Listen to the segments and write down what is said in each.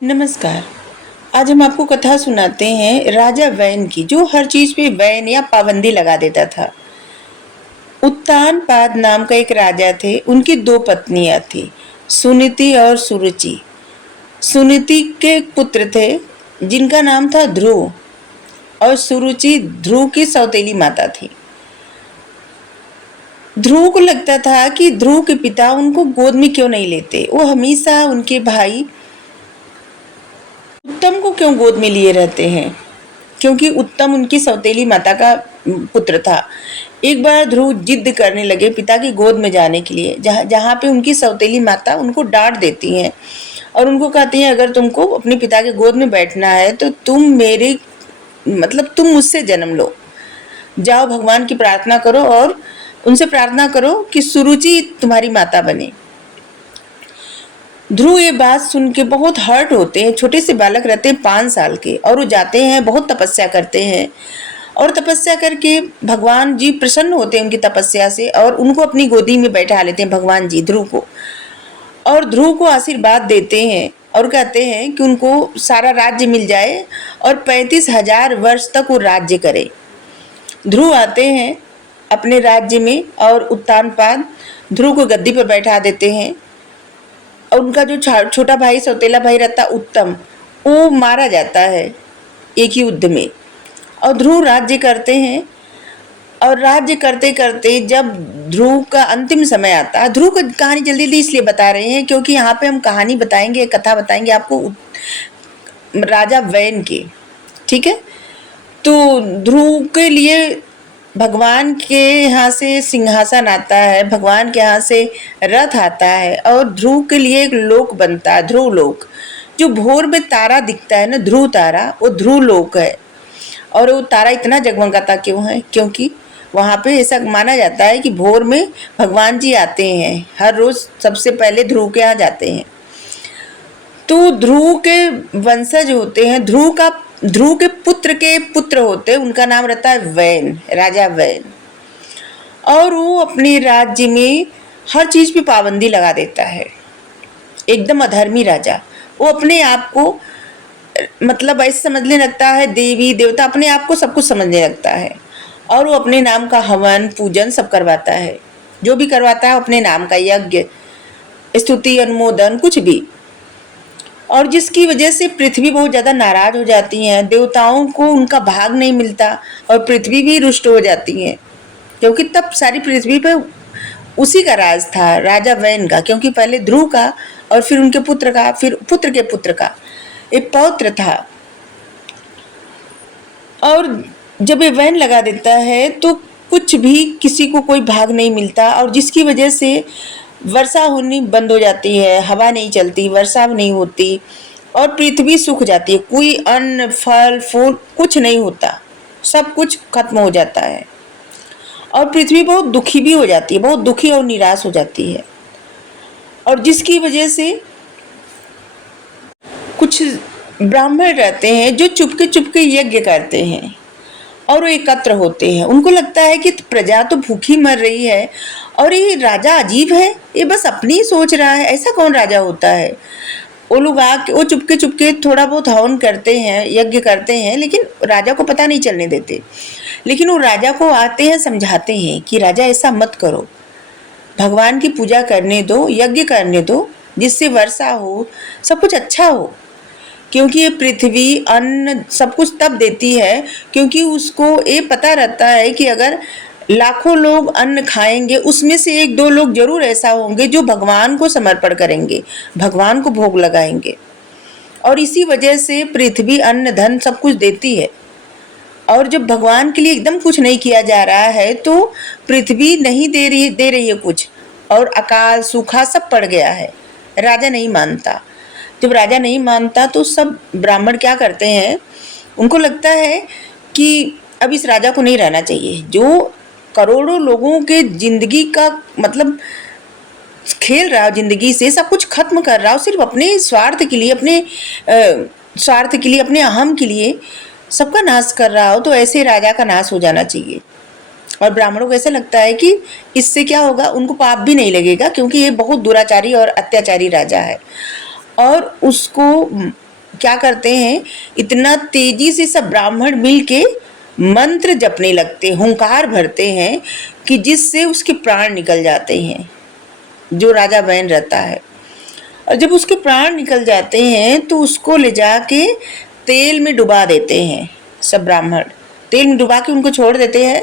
नमस्कार। आज हम आपको कथा सुनाते हैं राजा वैन की, जो हर चीज पे वैन या पाबंदी लगा देता था। उत्तानपाद नाम का एक राजा थे। उनकी दो पत्नियां थी, सुनीति और सुरुचि। सुनीति के एक पुत्र थे जिनका नाम था ध्रुव, और सुरुचि ध्रुव की सौतेली माता थी। ध्रुव को लगता था कि ध्रुव के पिता उनको गोद में क्यों नहीं लेते। वो हमेशा उनके भाई उत्तम को क्यों गोद में लिए रहते हैं, क्योंकि उत्तम उनकी सौतेली माता का पुत्र था। एक बार ध्रुव जिद करने लगे पिता की गोद में जाने के लिए, जहाँ पे उनकी सौतेली माता उनको डांट देती हैं और उनको कहती हैं, अगर तुमको अपने पिता की गोद में बैठना है तो तुम मुझसे जन्म लो। जाओ भगवान की प्रार्थना करो और उनसे प्रार्थना करो कि सुरुचि तुम्हारी माता बने। ध्रुव ये बात सुन के बहुत हर्ट होते हैं। छोटे से बालक रहते हैं 5 साल के, और वो जाते हैं, बहुत तपस्या करते हैं, और तपस्या करके भगवान जी प्रसन्न होते हैं उनकी तपस्या से, और उनको अपनी गोदी में बैठा लेते हैं भगवान जी ध्रुव को, और ध्रुव को आशीर्वाद देते हैं और कहते हैं कि उनको सारा राज्य मिल जाए और 35,000 वर्ष तक वो राज्य करे। ध्रुव आते हैं अपने राज्य में और उत्तानपाद ध्रुव को गद्दी पर बैठा देते हैं, और उनका जो छोटा भाई सौतेला भाई रहता उत्तम, वो मारा जाता है एक ही युद्ध में, और ध्रुव राज्य करते हैं। और राज्य करते करते जब ध्रुव का अंतिम समय आता है, ध्रुव की कहानी जल्दी जल्दी इसलिए बता रहे हैं क्योंकि यहाँ पे हम कहानी बताएंगे, कथा बताएंगे आपको राजा वैन की, ठीक है। तो ध्रुव के लिए भगवान के यहाँ से सिंहासन आता है, भगवान के यहाँ से रथ आता है, और ध्रुव के लिए एक लोक बनता है, ध्रुव लोक। जो भोर में तारा दिखता है ना, ध्रुव तारा, वो ध्रुव लोक है। और वो तारा इतना जगमगाता क्यों है? क्योंकि वहाँ पे ऐसा माना जाता है कि भोर में भगवान जी आते हैं, हर रोज सबसे पहले ध्रुव के यहाँ जाते हैं। तो ध्रुव के वंशज होते हैं, ध्रुव के पुत्र होते हैं, उनका नाम रहता है वैन, राजा वैन। और वो अपने राज्य में हर चीज पे पाबंदी लगा देता है, एकदम अधर्मी राजा। वो अपने आप को मतलब ऐसे समझने लगता है, देवी देवता अपने आप को सब कुछ समझने लगता है, और वो अपने नाम का हवन पूजन सब करवाता है। जो भी करवाता है अपने नाम का, यज्ञ स्तुति अनुमोदन कुछ भी। और जिसकी वजह से पृथ्वी बहुत ज्यादा नाराज हो जाती है, देवताओं को उनका भाग नहीं मिलता, और पृथ्वी भी रुष्ट हो जाती है, क्योंकि तब सारी पृथ्वी पे उसी का राज था, राजा वैन का। क्योंकि पहले ध्रुव का और फिर उनके पुत्र का, फिर पुत्र के पुत्र का एक पौत्र था। और जब ये वैन लगा देता है तो कुछ भी किसी को कोई भाग नहीं मिलता, और जिसकी वजह से वर्षा होनी बंद हो जाती है, हवा नहीं चलती, वर्षा नहीं होती, और पृथ्वी सूख जाती है। कोई अन्न फल फूल कुछ नहीं होता, सब कुछ खत्म हो जाता है, और पृथ्वी बहुत दुखी भी हो जाती है, बहुत दुखी और निराश हो जाती है। और जिसकी वजह से कुछ ब्राह्मण रहते हैं जो चुपके चुपके यज्ञ करते हैं, और वो एकत्र होते हैं। उनको लगता है कि प्रजा तो भूखी मर रही है, और ये राजा अजीब है, ये बस अपनी ही सोच रहा है, ऐसा कौन राजा होता है। वो लोग आके वो चुपके चुपके थोड़ा बहुत हवन करते हैं, यज्ञ करते हैं, लेकिन राजा को पता नहीं चलने देते। लेकिन वो राजा को आते हैं, समझाते हैं कि राजा ऐसा मत करो, भगवान की पूजा करने दो, यज्ञ करने दो, जिससे वर्षा हो, सब कुछ अच्छा हो। क्योंकि ये पृथ्वी अन्न सब कुछ तब देती है क्योंकि उसको ये पता रहता है कि अगर लाखों लोग अन्न खाएंगे, उसमें से 1-2 लोग जरूर ऐसा होंगे जो भगवान को समर्पण करेंगे, भगवान को भोग लगाएंगे। और इसी वजह से पृथ्वी अन्न धन सब कुछ देती है। और जब भगवान के लिए एकदम कुछ नहीं किया जा रहा है तो पृथ्वी नहीं दे रही है कुछ, और अकाल सूखा सब पड़ गया है। राजा नहीं मानता। जब राजा नहीं मानता तो सब ब्राह्मण क्या करते हैं, उनको लगता है कि अब इस राजा को नहीं रहना चाहिए, जो करोड़ों लोगों के जिंदगी का मतलब खेल रहा हो, जिंदगी से सब कुछ खत्म कर रहा हो, सिर्फ अपने स्वार्थ के लिए, अपने अहम के लिए सबका नाश कर रहा हो, तो ऐसे राजा का नाश हो जाना चाहिए। और ब्राह्मणों को ऐसा लगता है कि इससे क्या होगा, उनको पाप भी नहीं लगेगा, क्योंकि ये बहुत दुराचारी और अत्याचारी राजा है। और उसको क्या करते हैं, इतना तेजी से सब ब्राह्मण मिल के मंत्र जपने लगते, हुंकार भरते हैं कि जिससे उसके प्राण निकल जाते हैं, जो राजा बैन रहता है। और जब उसके प्राण निकल जाते हैं तो उसको ले जाके तेल में डुबा देते हैं। सब ब्राह्मण तेल में डुबा के उनको छोड़ देते हैं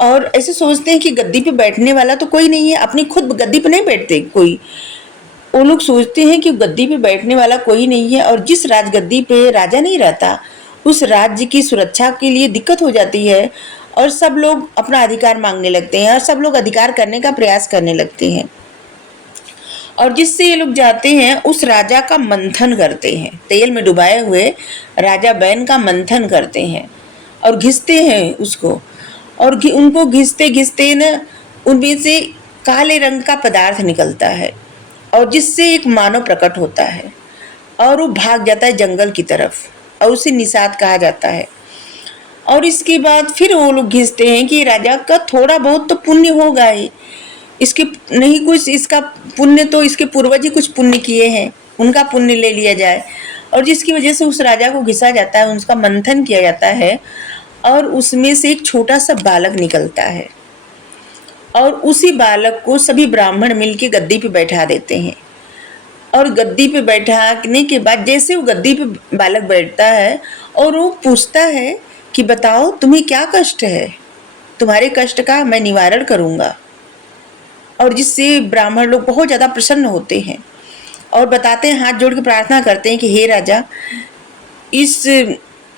और ऐसे सोचते हैं कि गद्दी पे बैठने वाला तो कोई नहीं है। अपनी खुद गद्दी पे नहीं बैठते कोई, वो लोग सोचते हैं कि गद्दी पे बैठने वाला कोई नहीं है, और जिस राजगद्दी पे राजा नहीं रहता उस राज्य की सुरक्षा के लिए दिक्कत हो जाती है और सब लोग अपना अधिकार मांगने लगते हैं और सब लोग अधिकार करने का प्रयास करने लगते हैं। और जिससे ये लोग जाते हैं उस राजा का मंथन करते हैं, तेल में डुबाए हुए राजा बैन का मंथन करते हैं और घिसते हैं उसको। और उनको घिसते घिसते न उनमें से काले रंग का पदार्थ निकलता है और जिससे एक मानव प्रकट होता है और वो भाग जाता है जंगल की तरफ और उसे निषाद कहा जाता है। और इसके बाद फिर वो लोग घिसते हैं कि राजा का थोड़ा बहुत तो पुण्य होगा ही, इसके नहीं कुछ, इसका पुण्य तो इसके पूर्वज ही कुछ पुण्य किए हैं, उनका पुण्य ले लिया जाए। और जिसकी वजह से उस राजा को घिसा जाता है, उसका मंथन किया जाता है और उसमें से एक छोटा सा बालक निकलता है और उसी बालक को सभी ब्राह्मण मिलके गद्दी पे बैठा देते हैं। और गद्दी पे बैठाने के बाद जैसे वो गद्दी पे बालक बैठता है और वो पूछता है कि बताओ तुम्हें क्या कष्ट है, तुम्हारे कष्ट का मैं निवारण करूँगा। और जिससे ब्राह्मण लोग बहुत ज़्यादा प्रसन्न होते हैं और बताते हैं, हाथ जोड़ के प्रार्थना करते हैं कि हे राजा, इस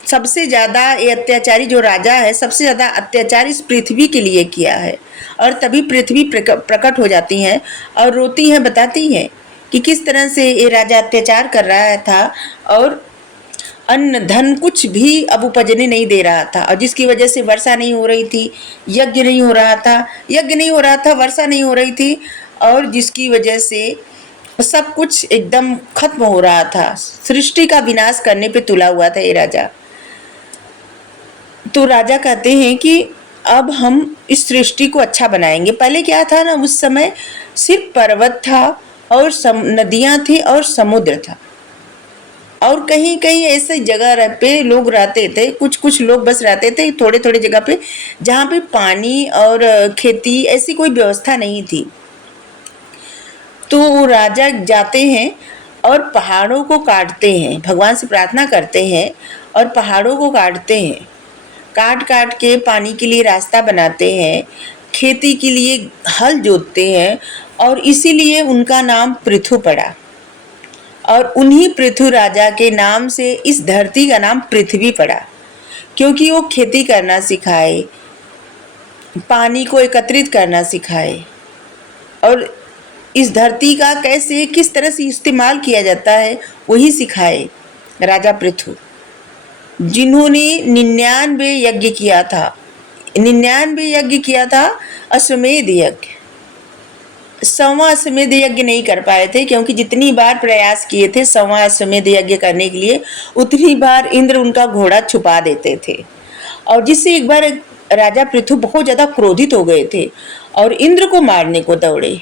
सबसे ज़्यादा ये अत्याचारी जो राजा है, सबसे ज़्यादा अत्याचार इस पृथ्वी के लिए किया है। और तभी पृथ्वी प्रकट हो जाती हैं और रोती हैं, बताती हैं कि किस तरह से ये राजा अत्याचार कर रहा था और अन्न धन कुछ भी अब उपजने नहीं दे रहा था, और जिसकी वजह से वर्षा नहीं हो रही थी, यज्ञ नहीं हो रहा था, वर्षा नहीं हो रही थी, और जिसकी वजह से सब कुछ एकदम खत्म हो रहा था। सृष्टि का विनाश करने पे तुला हुआ था ये राजा। तो राजा कहते हैं कि अब हम इस सृष्टि को अच्छा बनाएंगे। पहले क्या था ना, उस समय सिर्फ पर्वत था और नदियां थी और समुद्र था, और कहीं कहीं ऐसे जगह पे लोग रहते थे, कुछ कुछ लोग बस रहते थे थोड़े थोड़े जगह पे, जहाँ पे पानी और खेती ऐसी कोई व्यवस्था नहीं थी। तो वो राजा जाते हैं और पहाड़ों को काटते हैं, भगवान से प्रार्थना करते हैं और पहाड़ों को काटते हैं, काट काट के पानी के लिए रास्ता बनाते हैं, खेती के लिए हल जोतते हैं, और इसीलिए उनका नाम पृथु पड़ा। और उन्हीं पृथु राजा के नाम से इस धरती का नाम पृथ्वी पड़ा, क्योंकि वो खेती करना सिखाए, पानी को एकत्रित करना सिखाए और इस धरती का कैसे किस तरह से इस्तेमाल किया जाता है वही सिखाए राजा पृथु, जिन्होंने 99 यज्ञ किया था। 99 यज्ञ किया था, अश्वमेध यज्ञ। 100वां अश्वमेध यज्ञ नहीं कर पाए थे, क्योंकि जितनी बार प्रयास किए थे 100वां अश्वमेध यज्ञ करने के लिए, उतनी बार इंद्र उनका घोड़ा छुपा देते थे, और जिससे एक बार राजा पृथु बहुत ज़्यादा क्रोधित हो गए थे और इंद्र को मारने को दौड़े।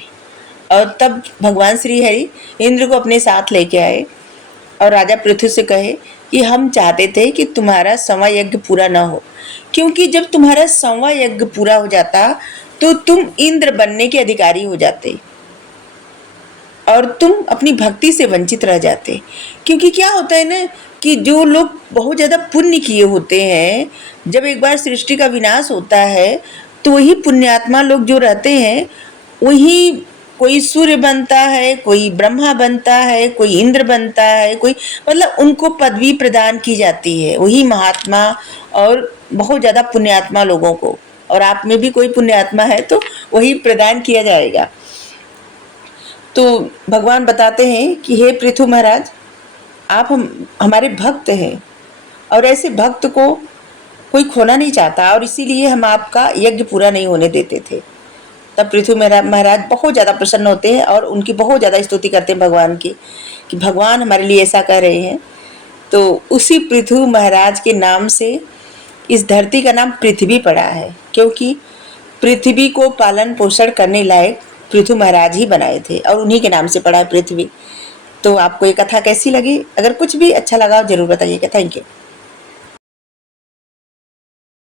और तब भगवान श्री हरि इंद्र को अपने साथ लेके आए और राजा पृथु से कहे कि हम चाहते थे कि तुम्हारा 100वां यज्ञ पूरा ना हो, क्योंकि जब तुम्हारा 100वां यज्ञ पूरा हो जाता तो तुम इंद्र बनने के अधिकारी हो जाते और तुम अपनी भक्ति से वंचित रह जाते। क्योंकि क्या होता है ना कि जो लोग बहुत ज़्यादा पुण्य किए होते हैं, जब एक बार सृष्टि का विनाश होता है तो वही पुण्यात्मा लोग जो रहते हैं, वही कोई सूर्य बनता है, कोई ब्रह्मा बनता है, कोई इंद्र बनता है, कोई मतलब उनको पदवी प्रदान की जाती है, वही महात्मा और बहुत ज़्यादा पुण्यात्मा लोगों को। और आप में भी कोई पुण्यात्मा है तो वही प्रदान किया जाएगा। तो भगवान बताते हैं कि हे पृथु महाराज, आप हमारे भक्त हैं और ऐसे भक्त को कोई खोना नहीं चाहता, और इसीलिए हम आपका यज्ञ पूरा नहीं होने देते थे। तब पृथु महाराज बहुत ज़्यादा प्रसन्न होते हैं और उनकी बहुत ज़्यादा स्तुति करते हैं भगवान की, कि भगवान हमारे लिए ऐसा कर रहे हैं। तो उसी पृथु महाराज के नाम से इस धरती का नाम पृथ्वी पड़ा है, क्योंकि पृथ्वी को पालन पोषण करने लायक पृथु महाराज ही बनाए थे और उन्हीं के नाम से पड़ा है पृथ्वी। तो आपको ये कथा कैसी लगी? अगर कुछ भी अच्छा लगा हो जरूर बताइएगा। Thank you.